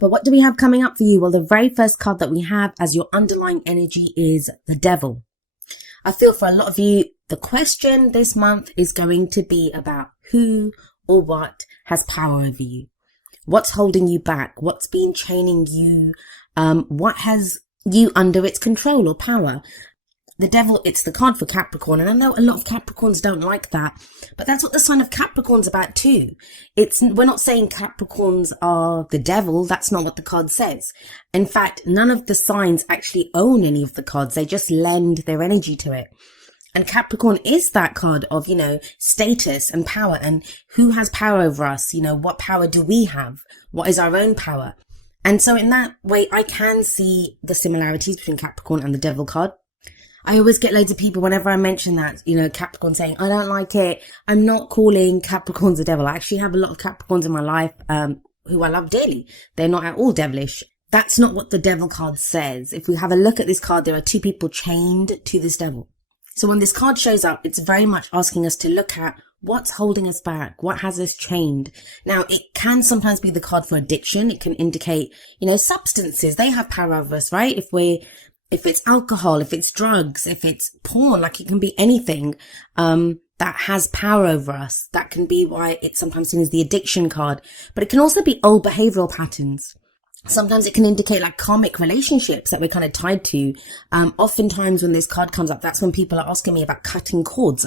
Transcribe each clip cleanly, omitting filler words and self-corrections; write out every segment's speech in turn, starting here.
But what do we have coming up for you? Well, the very first card that we have as your underlying energy is the Devil. I feel for a lot of you, the question this month is going to be about who or what has power over you. What's holding you back? What's been chaining you? What has you under its control or power? The Devil, it's the card for Capricorn, and I know a lot of Capricorns don't like that, but that's what the sign of Capricorn's about too. We're not saying Capricorns are the devil. That's not what the card says. In fact, none of the signs actually own any of the cards. They just lend their energy to it. And Capricorn is that card of, status and power, and who has power over us? What power do we have? What is our own power? And so in that way, I can see the similarities between Capricorn and the Devil card. I always get loads of people whenever I mention that, Capricorn saying, I don't like it. I'm not calling Capricorns the devil. I actually have a lot of Capricorns in my life, who I love dearly. They're not at all devilish. That's not what the Devil card says. If we have a look at this card, there are two people chained to this devil. So when this card shows up, it's very much asking us to look at what's holding us back, what has us chained. Now, it can sometimes be the card for addiction. It can indicate, substances. They have power over us, right? If it's alcohol, if it's drugs, if it's porn, it can be anything, that has power over us. That can be why it's sometimes seen as the addiction card, but it can also be old behavioral patterns. Sometimes it can indicate karmic relationships that we're kind of tied to. Oftentimes when this card comes up, that's when people are asking me about cutting cords.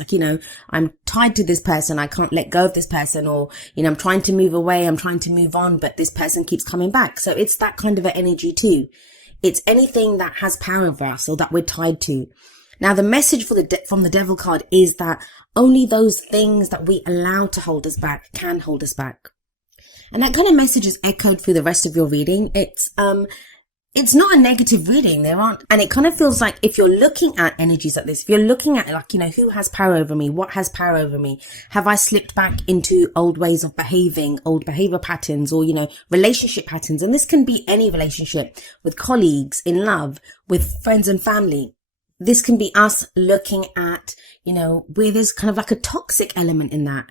I'm tied to this person. I can't let go of this person, or, I'm trying to move away. I'm trying to move on, but this person keeps coming back. So it's that kind of an energy too. It's anything that has power over us or that we're tied to. Now, the message from the Devil card is that only those things that we allow to hold us back can hold us back. And that kind of message is echoed through the rest of your reading. It's not a negative reading. And it kind of feels like if you're looking at energies like this, if you're looking at who has power over me? What has power over me? Have I slipped back into old ways of behaving, old behavior patterns, or, relationship patterns? And this can be any relationship, with colleagues, in love, with friends and family. This can be us looking at, where there's kind of a toxic element in that,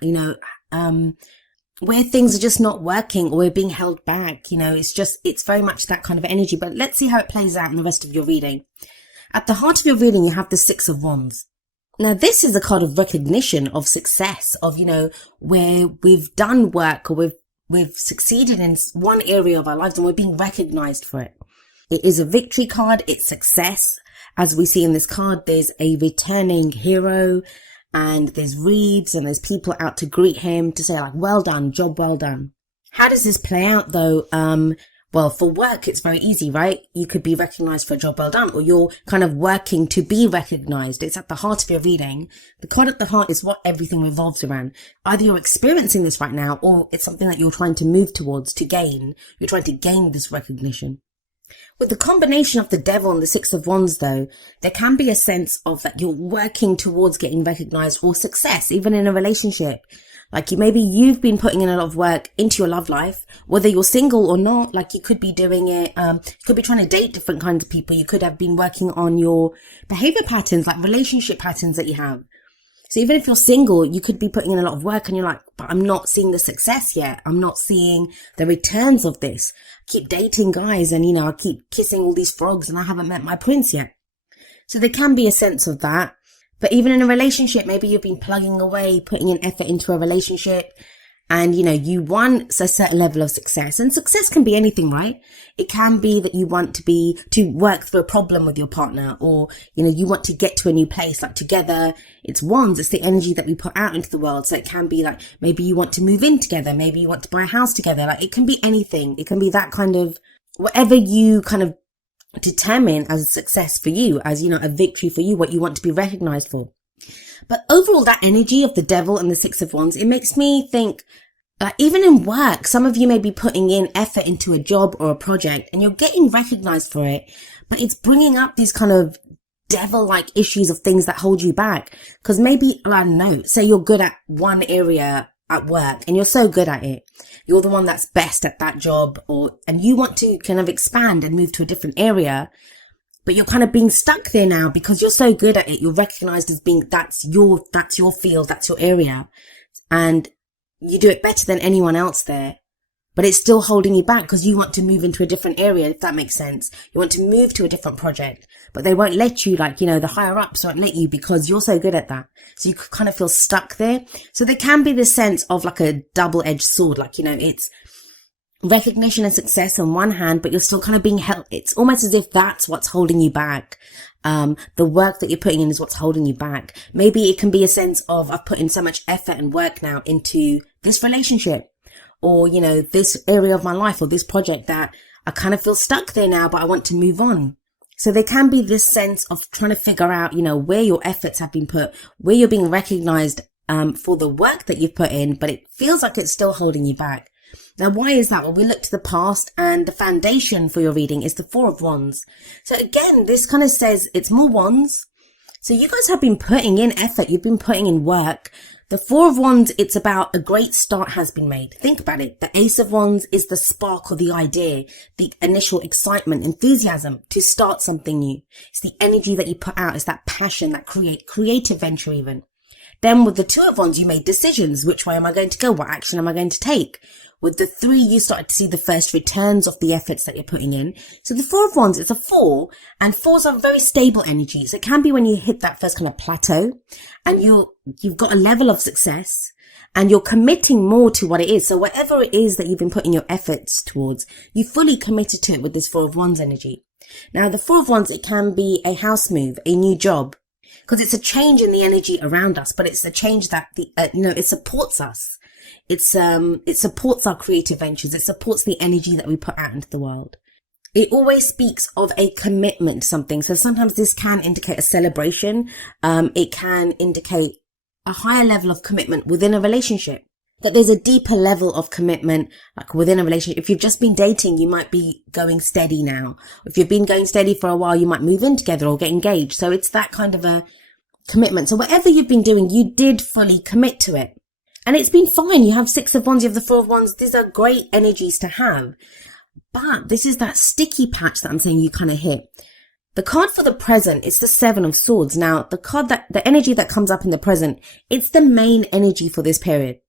where things are just not working or we're being held back. It's very much that kind of energy. But let's see how it plays out in the rest of your reading. At the heart of your reading, you have the Six of Wands. Now, this is a card of recognition, of success, of, where we've done work or we've succeeded in one area of our lives and we're being recognized for it. It is a victory card. It's success. As we see in this card, there's a returning hero, and there's reeds and there's people out to greet him to say well done, job well done. How does this play out though? Well, for work, it's very easy, right? You could be recognized for a job well done, or you're kind of working to be recognized. It's at the heart of your reading. The card at the heart is what everything revolves around. Either you're experiencing this right now, or it's something that you're trying to move towards, to gain. You're trying to gain this recognition. With the combination of the Devil and the Six of Wands, though, there can be a sense of that you're working towards getting recognized or success, even in a relationship. Maybe you've been putting in a lot of work into your love life, whether you're single or not. You could be doing it, you could be trying to date different kinds of people. You could have been working on your behavior patterns, relationship patterns that you have. So even if you're single, you could be putting in a lot of work and you're but I'm not seeing the success yet. I'm not seeing the returns of this. I keep dating guys and, I keep kissing all these frogs and I haven't met my prince yet. So there can be a sense of that. But even in a relationship, maybe you've been plugging away, putting in effort into a relationship, and, you want a certain level of success. And success can be anything, right? It can be that you want to work through a problem with your partner, or, you want to get to a new place, together. It's wands. It's the energy that we put out into the world. So it can be maybe you want to move in together. Maybe you want to buy a house together. It can be anything. It can be that kind of, whatever you kind of determine as a success for you, as, a victory for you, what you want to be recognized for. But overall, that energy of the Devil and the Six of Wands, it makes me think, even in work, some of you may be putting in effort into a job or a project and you're getting recognized for it, but it's bringing up these kind of devil-like issues of things that hold you back. Because maybe, I don't know, say you're good at one area at work and you're so good at it. You're the one that's best at that job, and you want to kind of expand and move to a different area. But you're kind of being stuck there now because you're so good at it. You're recognized as being, that's your field, that's your area. And you do it better than anyone else there. but it's still holding you back because you want to move into a different area, if that makes sense. You want to move to a different project, but they won't let you, like, the higher ups won't let you because you're so good at that. So you kind of feel stuck there. So there can be this sense of like a double-edged sword, like, it's recognition and success on one hand, but you're still kind of being held. It's almost as if that's what's holding you back. The work that you're putting in is what's holding you back. Maybe it can be a sense of, I've put in so much effort and work now into this relationship, or, this area of my life or this project that I kind of feel stuck there now, but I want to move on. So there can be this sense of trying to figure out, where your efforts have been put, where you're being recognized, for the work that you've put in, but it feels like it's still holding you back. Now, why is that? Well, we look to the past, and the foundation for your reading is the Four of Wands. So again, this kind of says it's more wands. So you guys have been putting in effort. You've been putting in work. The Four of Wands, it's about a great start has been made. Think about it. The Ace of Wands is the spark or the idea, the initial excitement, enthusiasm to start something new. It's the energy that you put out. It's that passion, that creative venture even. Then with the Two of Wands, you made decisions. Which way am I going to go? What action am I going to take? With the Three, you started to see the first returns of the efforts that you're putting in. So the Four of Wands, it's a four, and fours are very stable energies. It can be when you hit that first kind of plateau and you've got a level of success and you're committing more to what it is. So whatever it is that you've been putting your efforts towards, you fully committed to it with this Four of Wands energy. Now the Four of Wands, it can be a house move, a new job, because it's a change in the energy around us, but it's a change that it supports us. It supports our creative ventures. It supports the energy that we put out into the world. It always speaks of a commitment to something. So sometimes this can indicate a celebration. It can indicate a higher level of commitment within a relationship. That there's a deeper level of commitment, like within a relationship. If you've just been dating, you might be going steady now. If you've been going steady for a while, you might move in together or get engaged. So it's that kind of a commitment. So whatever you've been doing, you did fully commit to it. And it's been fine. You have Six of Wands, you have the Four of Wands. These are great energies to have. But this is that sticky patch that I'm saying you kind of hit. The card for the present, it's the Seven of Swords. Now, the energy that comes up in the present, it's the main energy for this period.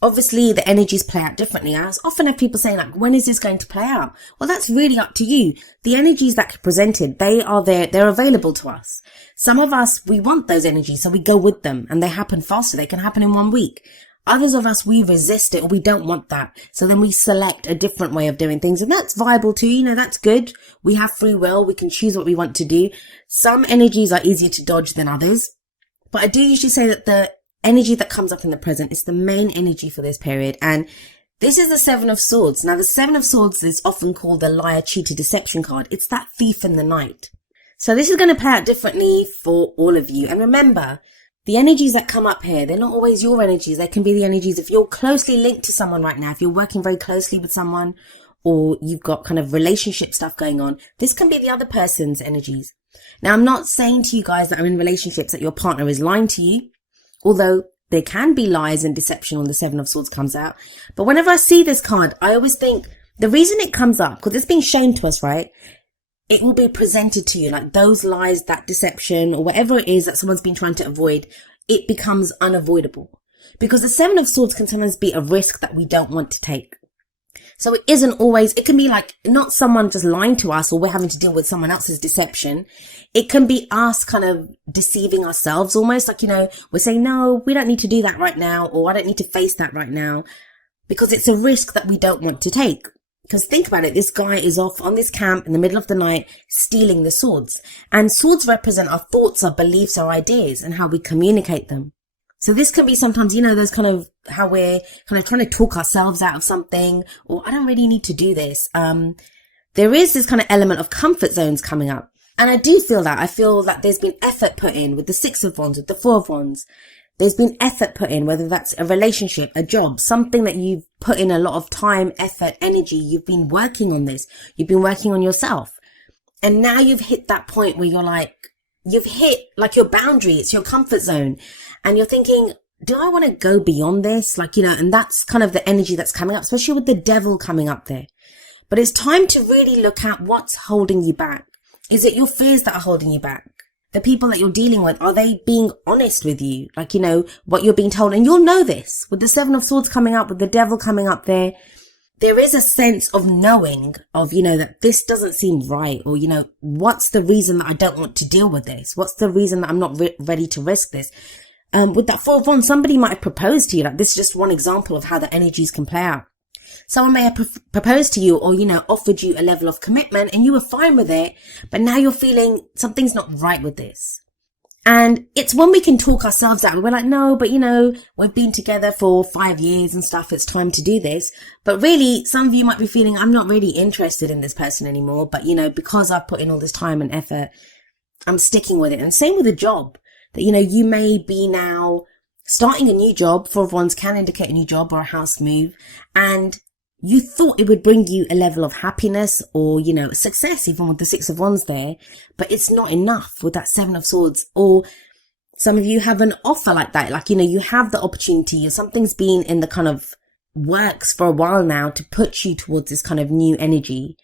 Obviously, the energies play out differently. I often have people saying, like, when is this going to play out? Well, that's really up to you. The energies that get presented, they are there, they're available to us. Some of us, we want those energies, so we go with them, and they happen faster. They can happen in 1 week. Others of us, we resist it, or we don't want that. So then we select a different way of doing things, and that's viable too. That's good. We have free will. We can choose what we want to do. Some energies are easier to dodge than others, but I do usually say that the energy that comes up in the present is the main energy for this period. And this is the Seven of Swords. Now, the Seven of Swords is often called the liar, cheater, deception card. It's that thief in the night. So this is going to play out differently for all of you. And remember, the energies that come up here, they're not always your energies. They can be the energies if you're closely linked to someone right now, if you're working very closely with someone, or you've got kind of relationship stuff going on. This can be the other person's energies. Now, I'm not saying to you guys that are in relationships that your partner is lying to you, although there can be lies and deception when the Seven of Swords comes out. But whenever I see this card, I always think the reason it comes up, because it's being shown to us, right? It will be presented to you, like those lies, that deception, or whatever it is that someone's been trying to avoid, it becomes unavoidable. Because the Seven of Swords can sometimes be a risk that we don't want to take. So it isn't always, it can be like not someone just lying to us or we're having to deal with someone else's deception. It can be us kind of deceiving ourselves almost, like, we're saying, no, we don't need to do that right now, or I don't need to face that right now, because it's a risk that we don't want to take. Because think about it, this guy is off on this camp in the middle of the night stealing the swords. And swords represent our thoughts, our beliefs, our ideas, and how we communicate them. So this can be sometimes, those kind of how we're kind of trying to talk ourselves out of something, or I don't really need to do this. There is this kind of element of comfort zones coming up. And I do feel that. I feel that there's been effort put in with the Six of Wands, with the Four of Wands. There's been effort put in, whether that's a relationship, a job, something that you've put in a lot of time, effort, energy. You've been working on this. You've been working on yourself. And now you've hit that point where you're like, you've hit like your boundary. It's your comfort zone. And you're thinking, do I want to go beyond this? And that's kind of the energy that's coming up, especially with the devil coming up there. But it's time to really look at what's holding you back. Is it your fears that are holding you back? The people that you're dealing with, are they being honest with you? What you're being told. And you'll know this with the Seven of Swords coming up, with the devil coming up there. there is a sense of knowing of, that this doesn't seem right, or, what's the reason that I don't want to deal with this? What's the reason that I'm not ready to risk this? With that 4 of Wands, somebody might have proposed to you. Like, this is just one example of how the energies can play out. Someone may have proposed to you, or, offered you a level of commitment and you were fine with it, but now you're feeling something's not right with this. And it's when we can talk ourselves out. We're like, no, but we've been together for 5 years and stuff. It's time to do this. But really, some of you might be feeling, I'm not really interested in this person anymore. But, because I've put in all this time and effort, I'm sticking with it. And same with a job that, you may be now starting a new job. 4 of Wands can indicate a new job or a house move. And you thought it would bring you a level of happiness or, success, even with the 6 of Wands there, but it's not enough with that 7 of Swords. Or some of you have an offer like that. Like, you have the opportunity, or something's been in the kind of works for a while now to put you towards this kind of new energy.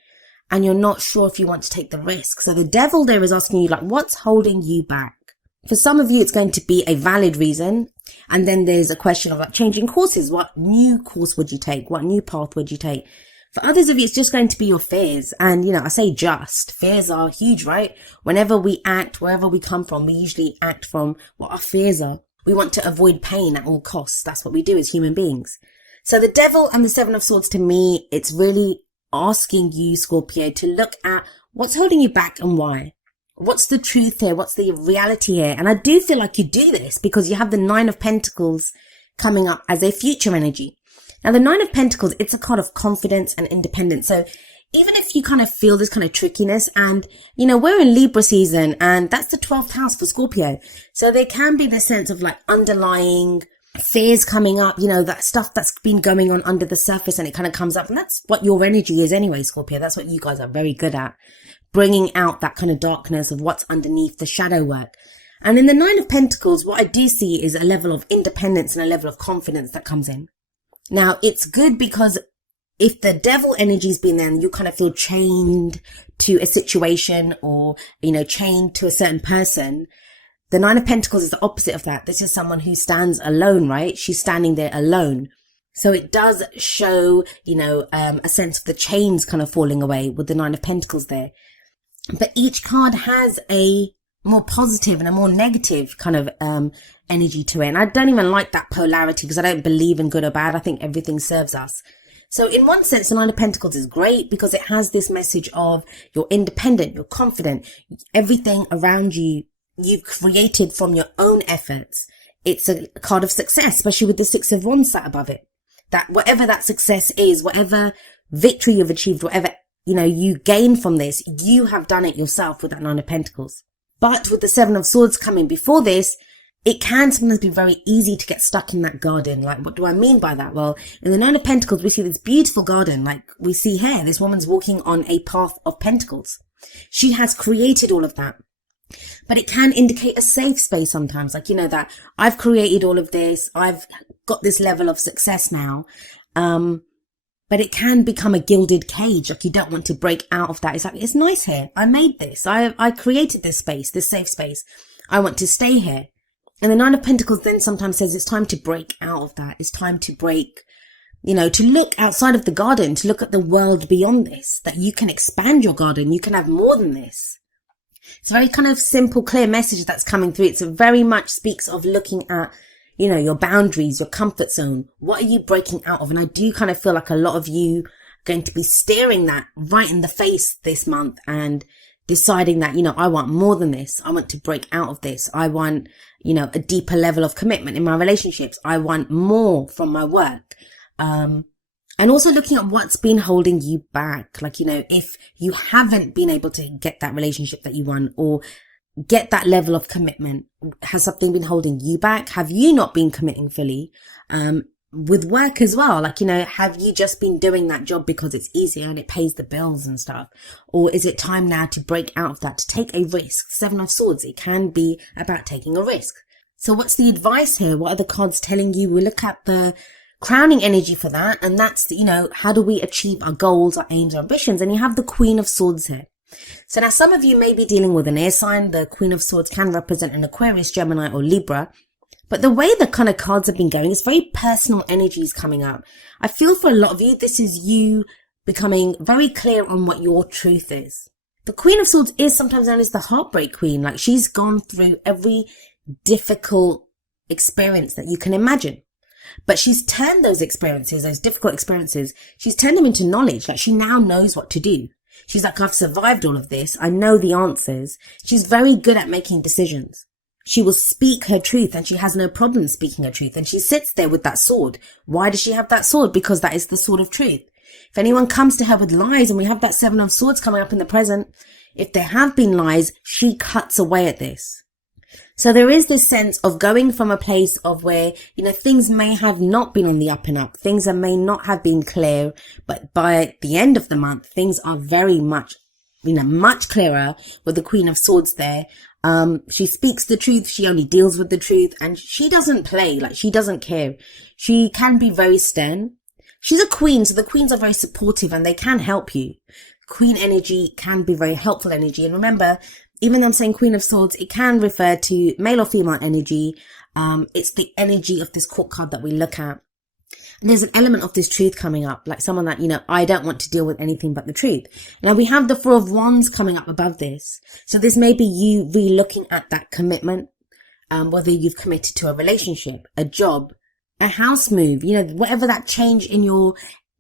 And you're not sure if you want to take the risk. So the devil there is asking you, like, what's holding you back? For some of you, it's going to be a valid reason. And then there's a question of like changing courses. What new course would you take? What new path would you take? For others of you, it's just going to be your fears. And, I say just. Fears are huge, right? Whenever we act, wherever we come from, we usually act from what our fears are. We want to avoid pain at all costs. That's what we do as human beings. So the devil and the 7 of Swords, to me, it's really asking you, Scorpio, to look at what's holding you back and why. What's the truth here? What's the reality here? And I do feel like you do this because you have the 9 of Pentacles coming up as a future energy. Now, the 9 of Pentacles, it's a card of confidence and independence. So even if you kind of feel this kind of trickiness and, we're in Libra season and that's the 12th house for Scorpio. So there can be this sense of like underlying fears coming up, that stuff that's been going on under the surface and it kind of comes up. And that's what your energy is anyway, Scorpio. That's what you guys are very good at. Bringing out that kind of darkness of what's underneath the shadow work. And in the 9 of Pentacles, what I do see is a level of independence and a level of confidence that comes in. Now, it's good because if the devil energy's been there and you kind of feel chained to a situation or, chained to a certain person, the 9 of Pentacles is the opposite of that. This is someone who stands alone, right? She's standing there alone. So it does show, a sense of the chains kind of falling away with the 9 of Pentacles there. But each card has a more positive and a more negative kind of energy to it. And I don't even like that polarity because I don't believe in good or bad. I think everything serves us. So in one sense, the 9 of Pentacles is great because it has this message of you're independent, you're confident, everything around you, you've created from your own efforts. It's a card of success, especially with the 6 of Wands sat above it. That whatever that success is, whatever victory you've achieved, whatever you gain from this, you have done it yourself with that 9 of Pentacles. But with the 7 of Swords coming before this, it can sometimes be very easy to get stuck in that garden. Like, what do I mean by that? Well, in the 9 of Pentacles, we see this beautiful garden. Like we see here, this woman's walking on a path of pentacles. She has created all of that. But it can indicate a safe space sometimes. Like, that I've created all of this. I've got this level of success now. But it can become a gilded cage. Like you don't want to break out of that. It's like, it's nice here. I made this. I created this space, this safe space. I want to stay here. And the 9 of Pentacles then sometimes says it's time to break out of that. It's time to break, to look outside of the garden, to look at the world beyond this, that you can expand your garden. You can have more than this. It's a very kind of simple, clear message that's coming through. It's very much speaks of looking at, your boundaries, your comfort zone. What are you breaking out of? And I do kind of feel like a lot of you are going to be staring that right in the face this month and deciding that, I want more than this. I want to break out of this. I want, a deeper level of commitment in my relationships. I want more from my work. And also looking at what's been holding you back. Like, if you haven't been able to get that relationship that you want or get that level of commitment, has something been holding you back? Have you not been committing fully? With work as well, like, have you just been doing that job because it's easier and it pays the bills and stuff? Or is it time now to break out of that, to take a risk? 7 of Swords, it can be about taking a risk. So what's the advice here? What are the cards telling you? We look at the crowning energy for that. And that's, how do we achieve our goals, our aims, our ambitions? And you have the Queen of Swords here. So now some of you may be dealing with an air sign. The Queen of Swords can represent an Aquarius, Gemini, or Libra. But the way the kind of cards have been going, it's very personal energies coming up. I feel for a lot of you, this is you becoming very clear on what your truth is. The Queen of Swords is sometimes known as the heartbreak queen. Like, she's gone through every difficult experience that you can imagine. But she's turned those experiences, those difficult experiences, she's turned them into knowledge. Like, she now knows what to do. She's like, I've survived all of this. I know the answers. She's very good at making decisions. She will speak her truth, and she has no problem speaking her truth. And she sits there with that sword. Why does she have that sword? Because that is the sword of truth. If anyone comes to her with lies, and we have that 7 of Swords coming up in the present, if there have been lies, she cuts away at this. So there is this sense of going from a place of where, things may have not been on the up and up. Things may not have been clear, but by the end of the month, things are very much, much clearer with the Queen of Swords there. She speaks the truth. She only deals with the truth, and she doesn't play. Like, she doesn't care. She can be very stern. She's a queen, so the queens are very supportive and they can help you. Queen energy can be very helpful energy. And remember, even though I'm saying Queen of Swords, it can refer to male or female energy. It's the energy of this court card that we look at. And there's an element of this truth coming up, like someone that, I don't want to deal with anything but the truth. Now we have the 4 of Wands coming up above this. So this may be you re-looking at that commitment, whether you've committed to a relationship, a job, a house move, whatever that change in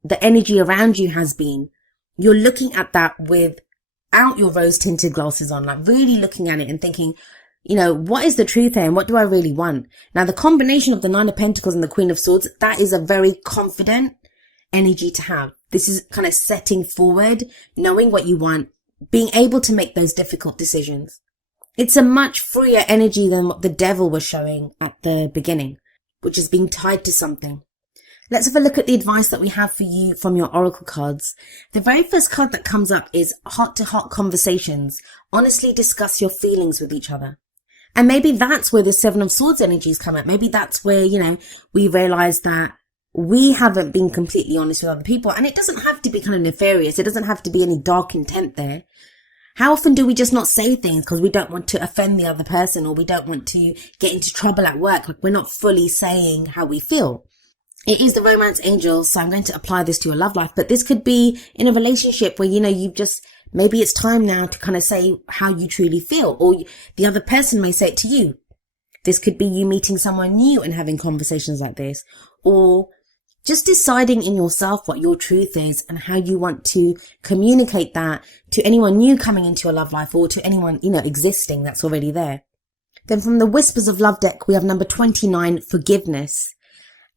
the energy around you has been. You're looking at that without your rose tinted glasses on, like really looking at it and thinking, what is the truth here and what do I really want? Now, the combination of the 9 of Pentacles and the Queen of Swords, that is a very confident energy to have. This is kind of setting forward, knowing what you want, being able to make those difficult decisions. It's a much freer energy than what the Devil was showing at the beginning, which is being tied to something. Let's have a look at the advice that we have for you from your oracle cards. The very first card that comes up is heart-to-heart conversations. Honestly discuss your feelings with each other. And maybe that's where the 7 of Swords energies come up. Maybe that's where, we realize that we haven't been completely honest with other people. And it doesn't have to be kind of nefarious. It doesn't have to be any dark intent there. How often do we just not say things because we don't want to offend the other person, or we don't want to get into trouble at work? Like, we're not fully saying how we feel. It is the romance angel, so I'm going to apply this to your love life. But this could be in a relationship where, you've just, maybe it's time now to kind of say how you truly feel, or the other person may say it to you. This could be you meeting someone new and having conversations like this, or just deciding in yourself what your truth is and how you want to communicate that to anyone new coming into your love life, or to anyone, existing that's already there. Then from the Whispers of Love deck, we have number 29, forgiveness.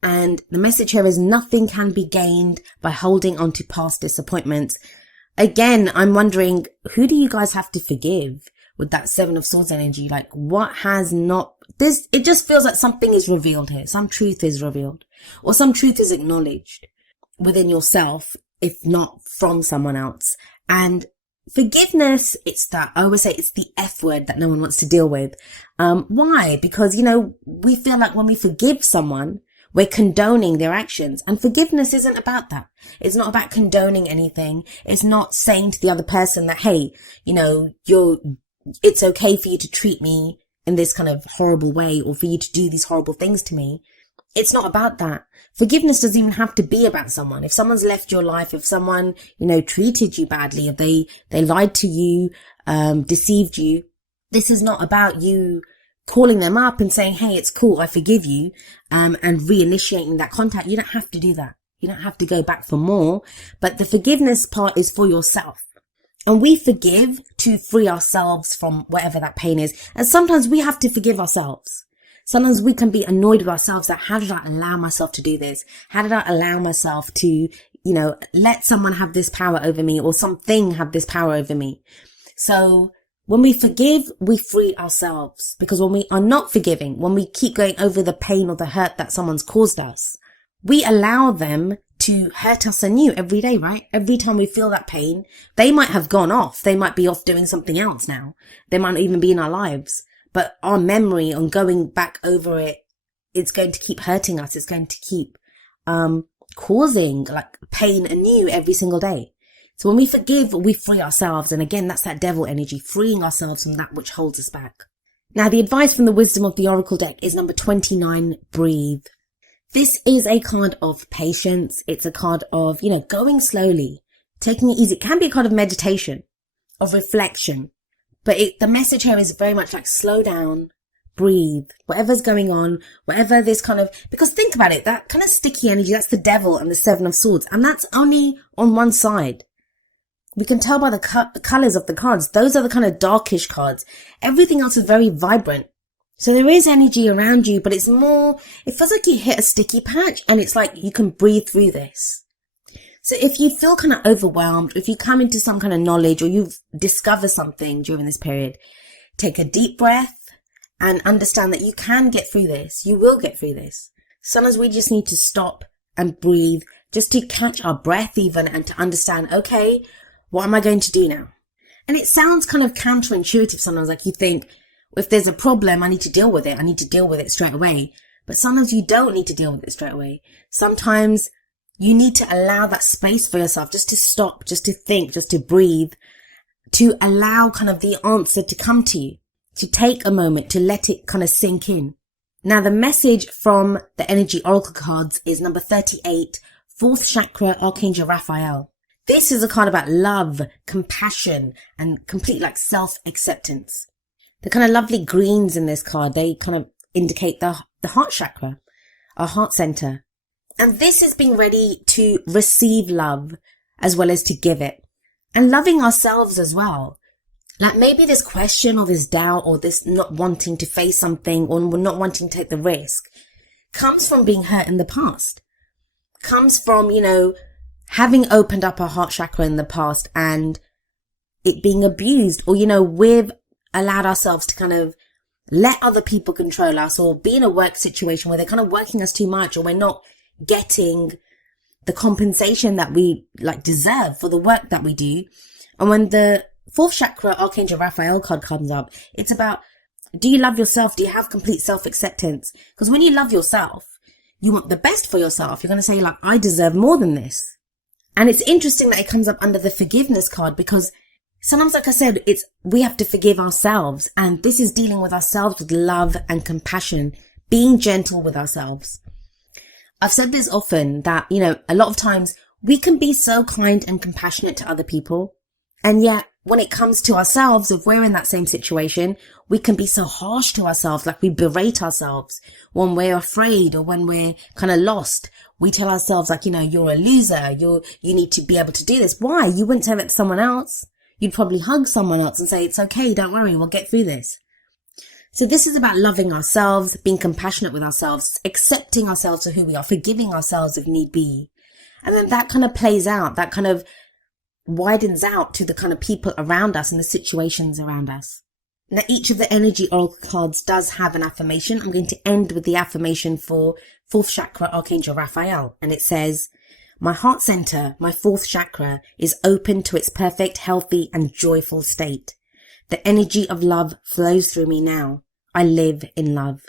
And the message here is nothing can be gained by holding on to past disappointments. Again, I'm wondering, who do you guys have to forgive with that 7 of Swords energy? Like, what has not, it just feels like something is revealed here. Some truth is revealed, or some truth is acknowledged within yourself, if not from someone else. And forgiveness, I always say it's the F word that no one wants to deal with. Why? Because, we feel like when we forgive someone, we're condoning their actions, and forgiveness isn't about that. It's not about condoning anything. It's not saying to the other person that, hey, it's okay for you to treat me in this kind of horrible way, or for you to do these horrible things to me. It's not about that. Forgiveness doesn't even have to be about someone. If someone's left your life, if someone, treated you badly, if they lied to you, deceived you, this is not about you calling them up and saying, hey, it's cool, I forgive you, and reinitiating that contact. You don't have to do that. You don't have to go back for more. But the forgiveness part is for yourself. And we forgive to free ourselves from whatever that pain is. And sometimes we have to forgive ourselves. Sometimes we can be annoyed with ourselves that, how did I allow myself to do this? How did I allow myself to, let someone have this power over me, or something have this power over me? So when we forgive, we free ourselves. Because when we are not forgiving, when we keep going over the pain or the hurt that someone's caused us, we allow them to hurt us anew every day, right? Every time we feel that pain, they might have gone off. They might be off doing something else now. They might not even be in our lives. But our memory on going back over it, it's going to keep hurting us. It's going to keep causing like pain anew every single day. So when we forgive, we free ourselves. And again, that's that devil energy, freeing ourselves from that which holds us back. Now, the advice from the Wisdom of the Oracle deck is number 29, breathe. This is a card of patience. It's a card of, going slowly, taking it easy. It can be a card of meditation, of reflection. But the message here is very much like slow down, breathe, whatever's going on, whatever this because think about it, that kind of sticky energy, that's the devil and the 7 of swords. And that's only on one side. We can tell by the colors of the cards. Those are the kind of darkish cards. Everything else is very vibrant. So there is energy around you, but it feels like you hit a sticky patch and it's like you can breathe through this. So if you feel kind of overwhelmed, if you come into some kind of knowledge or you've discovered something during this period, take a deep breath and understand that you can get through this. You will get through this. Sometimes we just need to stop and breathe just to catch our breath even and to understand, okay, what am I going to do now? And it sounds kind of counterintuitive sometimes, like you think, if there's a problem, I need to deal with it. I need to deal with it straight away. But sometimes you don't need to deal with it straight away. Sometimes you need to allow that space for yourself just to stop, just to think, just to breathe, to allow kind of the answer to come to you, to take a moment, to let it kind of sink in. Now, the message from the Energy Oracle cards is number 38, 4th Chakra, Archangel Raphael. This is a card about love, compassion, and complete self-acceptance. The kind of lovely greens in this card, they kind of indicate the heart chakra, our heart center. And this is being ready to receive love as well as to give it. And loving ourselves as well. Like maybe this question or this doubt or this not wanting to face something or not wanting to take the risk comes from being hurt in the past. Comes from, having opened up our heart chakra in the past and it being abused or, we've allowed ourselves to kind of let other people control us or be in a work situation where they're kind of working us too much or we're not getting the compensation that we deserve for the work that we do. And when the 4th Chakra Archangel Raphael card comes up, it's about, do you love yourself? Do you have complete self-acceptance? Because when you love yourself, you want the best for yourself. You're going to say I deserve more than this. And it's interesting that it comes up under the forgiveness card because sometimes, like I said, we have to forgive ourselves. And this is dealing with ourselves with love and compassion, being gentle with ourselves. I've said this often that, a lot of times we can be so kind and compassionate to other people. And yet when it comes to ourselves, if we're in that same situation, we can be so harsh to ourselves, like we berate ourselves when we're afraid or when we're kind of lost. We tell ourselves you're a loser. You need to be able to do this. Why? You wouldn't say that to someone else. You'd probably hug someone else and say, it's okay. Don't worry. We'll get through this. So this is about loving ourselves, being compassionate with ourselves, accepting ourselves for who we are, forgiving ourselves if need be. And then that kind of plays out, that kind of widens out to the kind of people around us and the situations around us. Now, each of the Energy Oracle cards does have an affirmation. I'm going to end with the affirmation for 4th Chakra Archangel Raphael. And it says, my heart center, my 4th chakra, is open to its perfect, healthy, and joyful state. The energy of love flows through me now. I live in love.